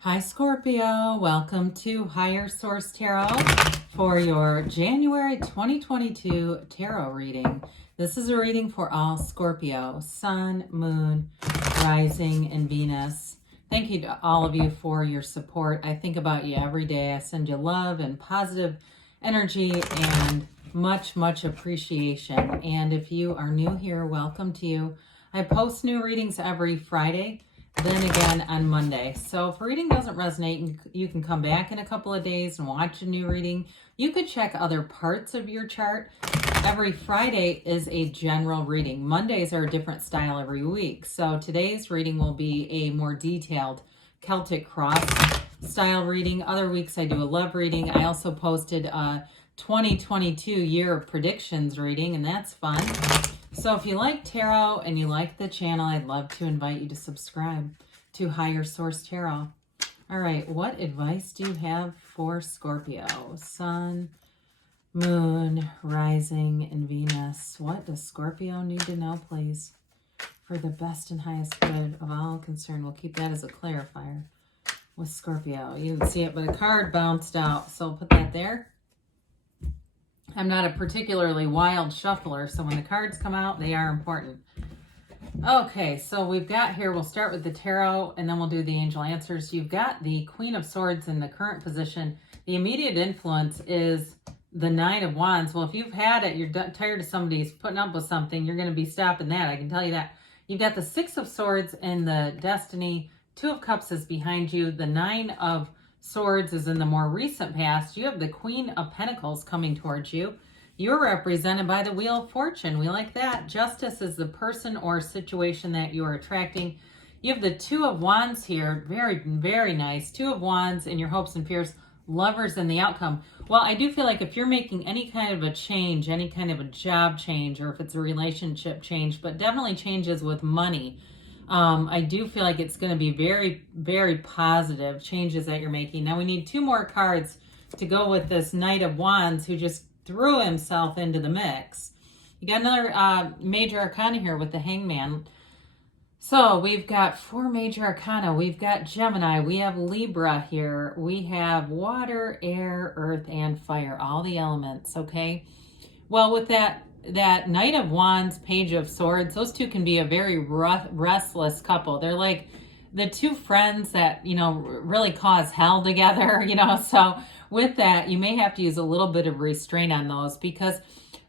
Hi Scorpio, welcome to Higher Source Tarot for your January 2022 tarot reading. This is a reading for all Scorpio, Sun, Moon, Rising, and Venus. Thank you to all of you for your support. I think about you every day. I send you love and positive energy and much appreciation. And if you are new here, welcome to you. I post new readings every Friday, then again on Monday. So if a reading doesn't resonate, you can come back in a couple of days and watch a new reading. You could check other parts of your chart. Every Friday is a general reading. Mondays are a different style every week. So today's reading will be a more detailed Celtic cross style reading. Other weeks I do a love reading. I also posted a 2022 year of predictions reading, and that's fun. So if you like tarot and you like the channel, I'd love to invite you to subscribe to Higher Source Tarot. All right, what advice do you have for Scorpio? Sun, Moon, Rising, and Venus. What does Scorpio need to know, please, for the best and highest good of all concerned? We'll keep that as a clarifier with Scorpio. You didn't see it, but a card bounced out, so I'll put that there. I'm not a particularly wild shuffler, so when the cards come out, they are important. Okay, so we've got here, we'll start with the tarot, and then we'll do the angel answers. You've got the Queen of Swords in the current position. The immediate influence is the Nine of Wands. Well, if you've had it, you're tired of somebody's putting up with something, you're going to be stopping that. I can tell you that. You've got the Six of Swords in the Destiny. Two of Cups is behind you. The Nine of Swords is in the more recent past. You have the Queen of Pentacles coming towards you. You're represented by the Wheel of Fortune. We like that. Justice is the person or situation that you are attracting. You have the Two of Wands here. Very nice. Two of Wands in your hopes and fears. Lovers in the outcome. Well, I do feel like if you're making any kind of a change, any kind of a job change, or if it's a relationship change, but definitely changes with money, I do feel like it's going to be very positive changes that you're making. Now we need two more cards to go with this Knight of Wands who just threw himself into the mix. You got another major arcana here with the Hangman. So we've got four major arcana. We've got Gemini. We have Libra here. We have water, air, earth, and fire. All the elements, okay? Well, with that Knight of Wands, Page of Swords, those two can be a very restless couple. They're like the two friends that, really cause hell together, So with that, you may have to use a little bit of restraint on those, because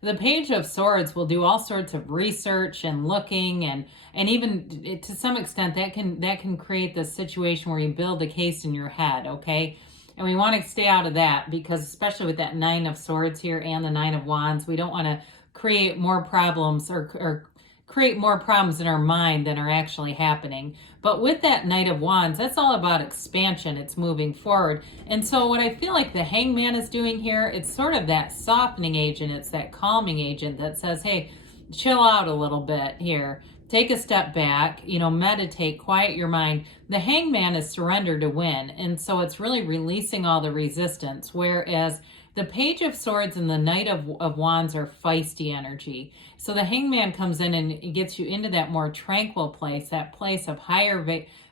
the Page of Swords will do all sorts of research and looking, and even to some extent that can create this situation where you build a case in your head, okay? And we want to stay out of that, because especially with that Nine of Swords here and the Nine of Wands, we don't want to create more problems or create more problems in our mind than are actually happening. But with that Knight of Wands, that's all about expansion. It's moving forward. And so what I feel like the Hangman is doing here, it's sort of that softening agent. It's that calming agent that says, hey, chill out a little bit here. Take a step back, meditate, quiet your mind. The Hangman is surrender to win. And so it's really releasing all the resistance. Whereas the Page of Swords and the Knight of Wands are feisty energy. So the Hangman comes in and it gets you into that more tranquil place, that place of higher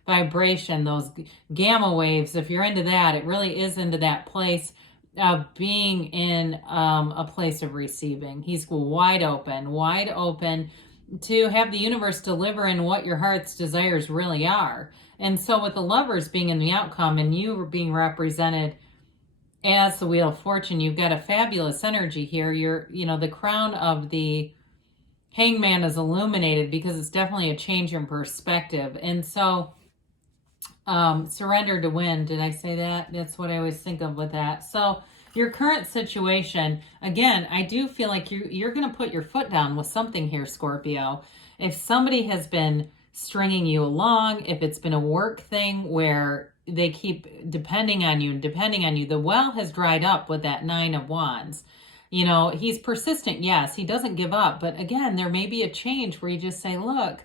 vibration, those gamma waves. If you're into that, it really is into that place of being in a place of receiving. He's wide open to have the universe deliver in what your heart's desires really are. And so with the Lovers being in the outcome and you being represented as the Wheel of Fortune, you've got a fabulous energy here. The crown of the Hangman is illuminated because it's definitely a change in perspective. And so surrender to win. Did I say that? That's what I always think of with that. So your current situation, again, I do feel like you're going to put your foot down with something here, Scorpio. If somebody has been stringing you along, if it's been a work thing where they keep depending on you, the well has dried up with that Nine of Wands. He's persistent. Yes, he doesn't give up. But again, there may be a change where you just say, look,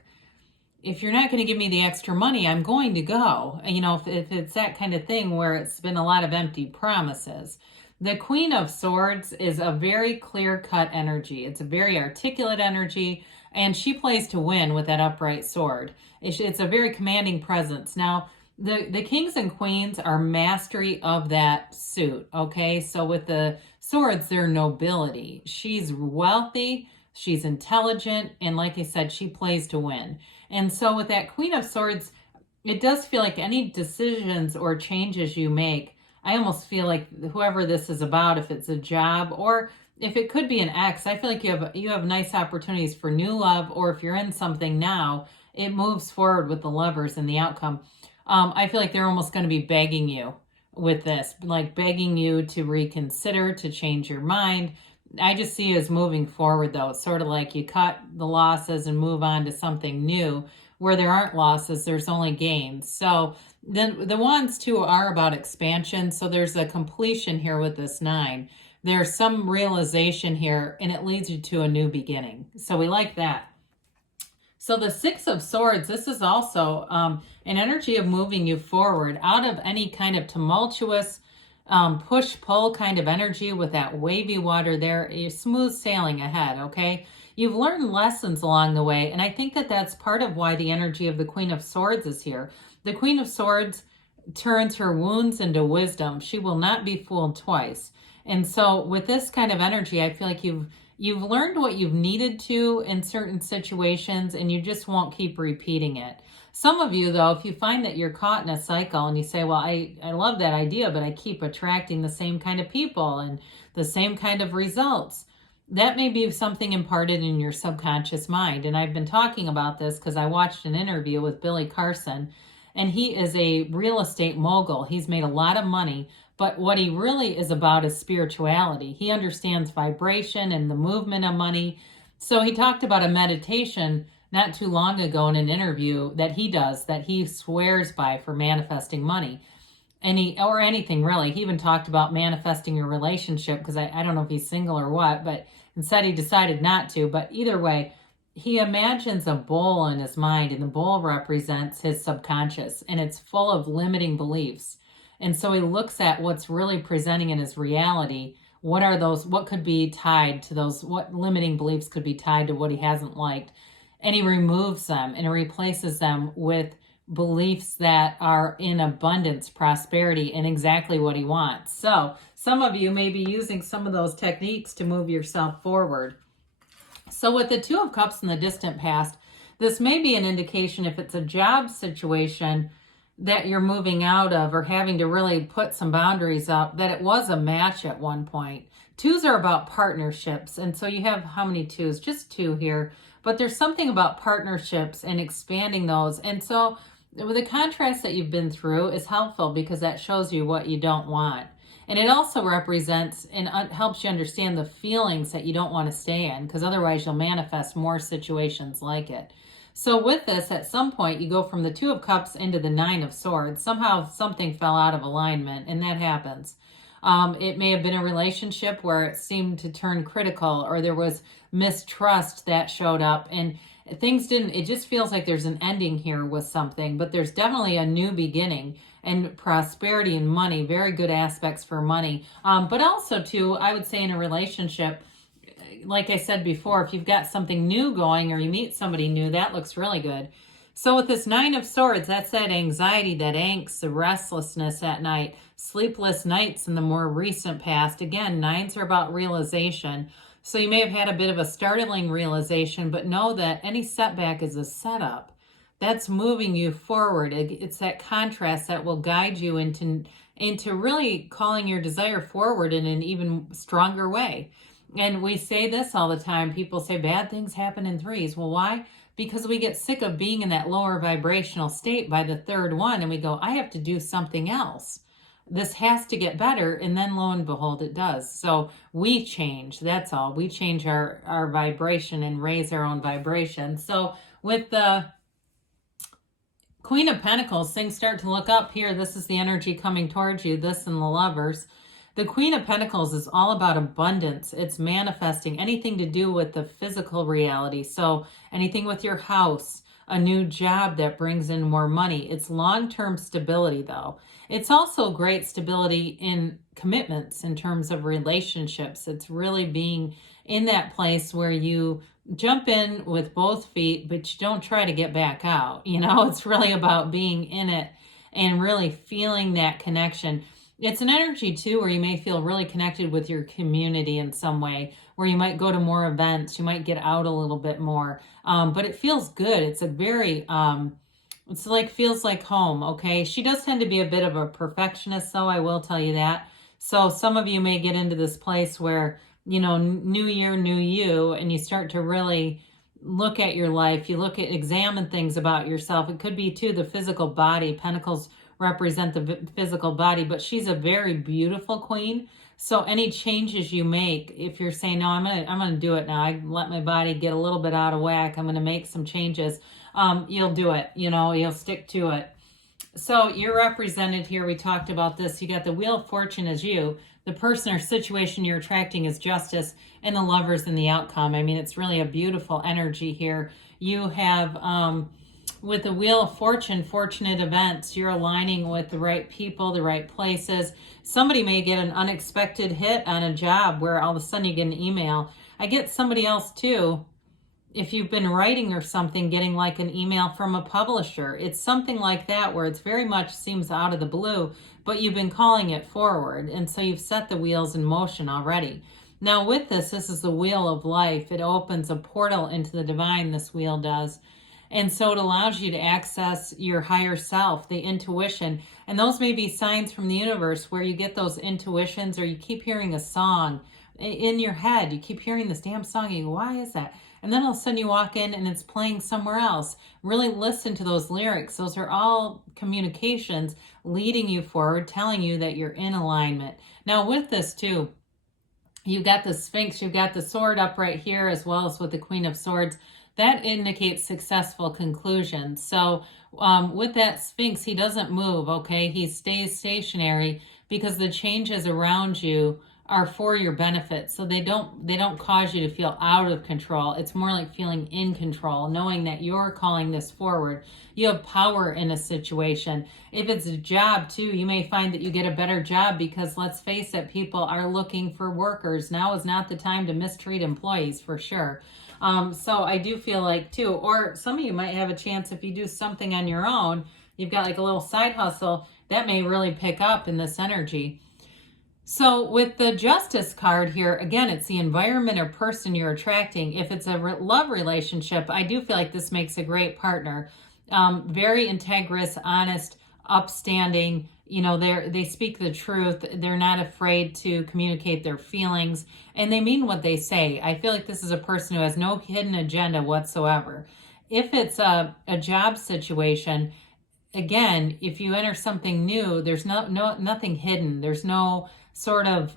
if you're not going to give me the extra money, I'm going to go. If it's that kind of thing where it's been a lot of empty promises. The Queen of Swords is a very clear-cut energy. It's a very articulate energy, and she plays to win with that upright sword. It's a very commanding presence. Now, the kings and queens are mastery of that suit, okay? So with the swords, they're nobility. She's wealthy, she's intelligent, and like I said, she plays to win. And so with that Queen of Swords, it does feel like any decisions or changes you make, I almost feel like whoever this is about, if it's a job or if it could be an ex, I feel like you have nice opportunities for new love, or if you're in something now, it moves forward with the lovers and the outcome. I feel like they're almost going to be begging you with this, like begging you to reconsider, to change your mind. I just see it as moving forward, though. It's sort of like you cut the losses and move on to something new. Where there aren't losses, there's only gains. So then the wands too are about expansion. So there's a completion here with this 9. There's some realization here, and it leads you to a new beginning. So we like that. So the 6 of Swords, this is also an energy of moving you forward out of any kind of tumultuous push-pull kind of energy with that wavy water there. You're smooth sailing ahead, okay? You've learned lessons along the way, and I think that that's part of why the energy of the Queen of Swords is here. The Queen of Swords turns her wounds into wisdom. She will not be fooled twice. And so with this kind of energy, I feel like you've learned what you've needed to in certain situations, and you just won't keep repeating it. Some of you, though, if you find that you're caught in a cycle and you say, well, I love that idea, but I keep attracting the same kind of people and the same kind of results, that may be something imparted in your subconscious mind. And I've been talking about this because I watched an interview with Billy Carson, and he is a real estate mogul. He's made a lot of money, but what he really is about is spirituality. He understands vibration and the movement of money. So he talked about a meditation not too long ago in an interview that he does, that he swears by for manifesting money. Or anything really. He even talked about manifesting your relationship, because I don't know if he's single or what, but instead he decided not to. But either way, he imagines a bowl in his mind, and the bowl represents his subconscious, and it's full of limiting beliefs. And so he looks at what's really presenting in his reality. What are those, what could be tied to those, what limiting beliefs could be tied to what he hasn't liked? And he removes them and replaces them with beliefs that are in abundance, prosperity, and exactly what he wants. So some of you may be using some of those techniques to move yourself forward. So with the 2 of Cups in the distant past, this may be an indication, if it's a job situation that you're moving out of or having to really put some boundaries up, that it was a match at one point. 2s are about partnerships. And so you have how many 2s? Just 2 here. But there's something about partnerships and expanding those. And so the contrast that you've been through is helpful, because that shows you what you don't want. And it also represents and helps you understand the feelings that you don't want to stay in, because otherwise you'll manifest more situations like it. So with this, at some point, you go from the 2 of Cups into the 9 of Swords. Somehow something fell out of alignment, and that happens. It may have been a relationship where it seemed to turn critical, or there was mistrust that showed up, and things didn't, it just feels like there's an ending here with something, but there's definitely a new beginning, and prosperity and money, very good aspects for money. But also too, I would say in a relationship, like I said before, if you've got something new going or you meet somebody new, that looks really good. So with this 9 of Swords, that's that anxiety, that angst, the restlessness at night, sleepless nights in the more recent past. Again, 9s are about realization. So you may have had a bit of a startling realization, but know that any setback is a setup. That's moving you forward. It's that contrast that will guide you into really calling your desire forward in an even stronger way. And we say this all the time. People say bad things happen in 3s. Well, why? Because we get sick of being in that lower vibrational state by the 3rd one, and we go, I have to do something else. This has to get better, and then lo and behold, it does. So we change, that's all. We change our vibration and raise our own vibration. So with the Queen of Pentacles, things start to look up here. This is the energy coming towards you, this and the Lovers. The Queen of Pentacles is all about abundance. It's manifesting anything to do with the physical reality. So anything with your house, a new job that brings in more money. It's long-term stability, though. It's also great stability in commitments in terms of relationships. It's really being in that place where you jump in with both feet, but you don't try to get back out. You know, it's really about being in it. and really feeling that connection. It's an energy too where you may feel really connected with your community in some way, where you might go to more events, you might get out a little bit more, but it feels good. It's a very, it's like, feels like home, okay? She does tend to be a bit of a perfectionist, though, I will tell you that. So some of you may get into this place where, you know, new year, new you, and you start to really look at your life. You examine things about yourself. It could be too the physical body. Pentacles represent the physical body, but she's a very beautiful queen. So any changes you make, if you're saying, no, I'm gonna do it now, I let my body get a little bit out of whack, I'm gonna make some changes, you'll do it, you know, you'll stick to it. So you're represented here. We talked about this. You got the Wheel of Fortune as you. The person or situation you're attracting is Justice, and the Lovers in the outcome. I mean, it's really a beautiful energy here. You have, with the Wheel of Fortune, fortunate events. You're aligning with the right people, the right places. Somebody may get an unexpected hit on a job where all of a sudden you get an email. I get somebody else too. If you've been writing or something, getting like an email from a publisher. It's something like that where it's very much seems out of the blue, but you've been calling it forward. And so you've set the wheels in motion already. Now with this is the wheel of life. It opens a portal into the divine, this wheel does. And so it allows you to access your higher self, the intuition. And those may be signs from the universe where you get those intuitions, or you keep hearing a song in your head. You keep hearing this damn song and you go, why is that? And then all of a sudden you walk in and it's playing somewhere else. Really listen to those lyrics. Those are all communications leading you forward, telling you that you're in alignment. Now with this too, you've got the Sphinx, you've got the sword up right here, as well as with the Queen of Swords. That indicates successful conclusions. So with that Sphinx, he doesn't move, okay? He stays stationary because the changes around you are for your benefit. So they don't cause you to feel out of control. It's more like feeling in control, knowing that you're calling this forward. You have power in a situation. If it's a job too, you may find that you get a better job because, let's face it, people are looking for workers. Now is not the time to mistreat employees, for sure. So I do feel like too, or some of you might have a chance if you do something on your own, you've got like a little side hustle, that may really pick up in this energy. So with the Justice card here, again, it's the environment or person you're attracting. If it's a love relationship, I do feel like this makes a great partner. Very integrous, honest, upstanding. You know, they speak the truth. They're not afraid to communicate their feelings, and they mean what they say. I feel like this is a person who has no hidden agenda whatsoever. If it's a job situation, again, if you enter something new, there's nothing hidden. There's no sort of,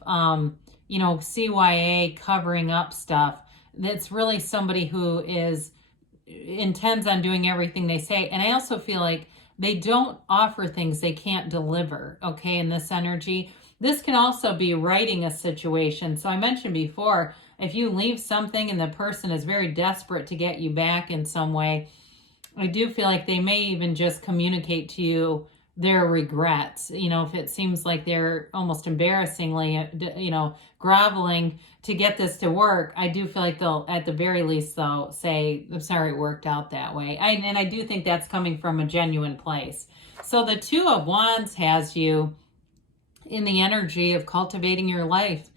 you know, CYA covering up stuff. That's really somebody who intends on doing everything they say. And I also feel like they don't offer things they can't deliver, okay, in this energy. This can also be writing a situation. So I mentioned before, if you leave something and the person is very desperate to get you back in some way, I do feel like they may even just communicate to you their regrets. You know, if it seems like they're almost embarrassingly, you know, groveling to get this to work, I do feel like they'll, at the very least, though, say, I'm sorry it worked out that way. And I do think that's coming from a genuine place. So the Two of Wands has you in the energy of cultivating your life,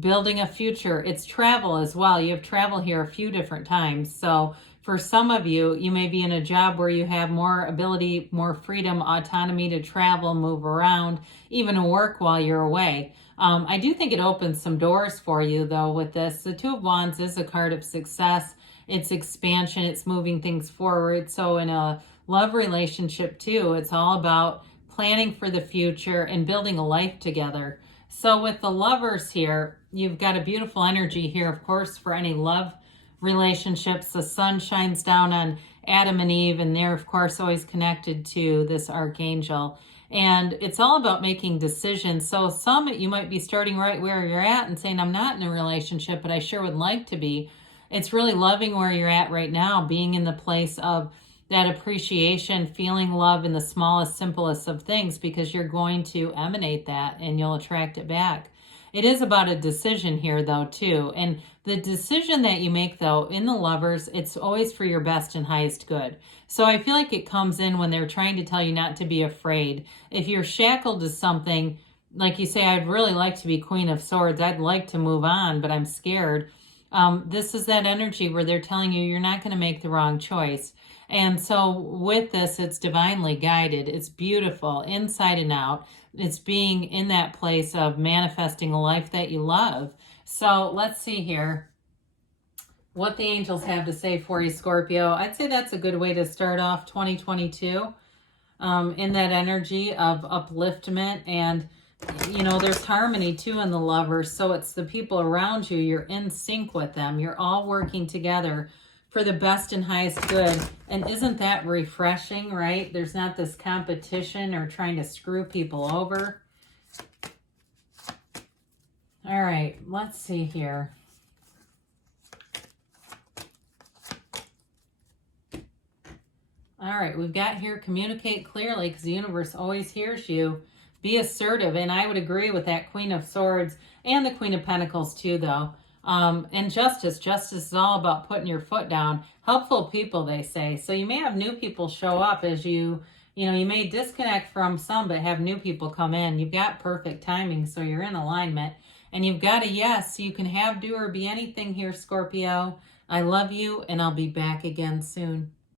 building a future. It's travel as well. You have travel here a few different times. So for some of you, you may be in a job where you have more ability, more freedom, autonomy to travel, move around, even to work while you're away. I do think it opens some doors for you, though, with this. The Two of Wands is a card of success. It's expansion. It's moving things forward. So in a love relationship, too, it's all about planning for the future and building a life together. So with the Lovers here, you've got a beautiful energy here, of course, for any love relationships. The sun shines down on Adam and Eve, and they're, of course, always connected to this archangel. And it's all about making decisions. So some, you might be starting right where you're at and saying, I'm not in a relationship, but I sure would like to be. It's really loving where you're at right now, being in the place of that appreciation, feeling love in the smallest, simplest of things, because you're going to emanate that and you'll attract it back. It is about a decision here, though, too. And the decision that you make, though, in the Lovers, it's always for your best and highest good. So I feel like it comes in when they're trying to tell you not to be afraid. If you're shackled to something, like you say, I'd really like to be Queen of Swords. I'd like to move on, but I'm scared. This is that energy where they're telling you you're not going to make the wrong choice. And so with this, it's divinely guided. It's beautiful inside and out. It's being in that place of manifesting a life that you love. So let's see here what the angels have to say for you, Scorpio. I'd say that's a good way to start off 2022 in that energy of upliftment. And, you know, there's harmony too in the Lovers. So it's the people around you. You're in sync with them. You're all working together for the best and highest good. And isn't that refreshing, right? There's not this competition or trying to screw people over. All right, let's see here. All right, we've got here communicate clearly, because the universe always hears you. Be assertive. And I would agree with that Queen of Swords and the Queen of Pentacles too, though. And justice. Justice is all about putting your foot down. Helpful people, they say. So you may have new people show up as you may disconnect from some, but have new people come in. You've got perfect timing, so you're in alignment. And you've got a yes. You can have, do, or be anything here, Scorpio. I love you, and I'll be back again soon.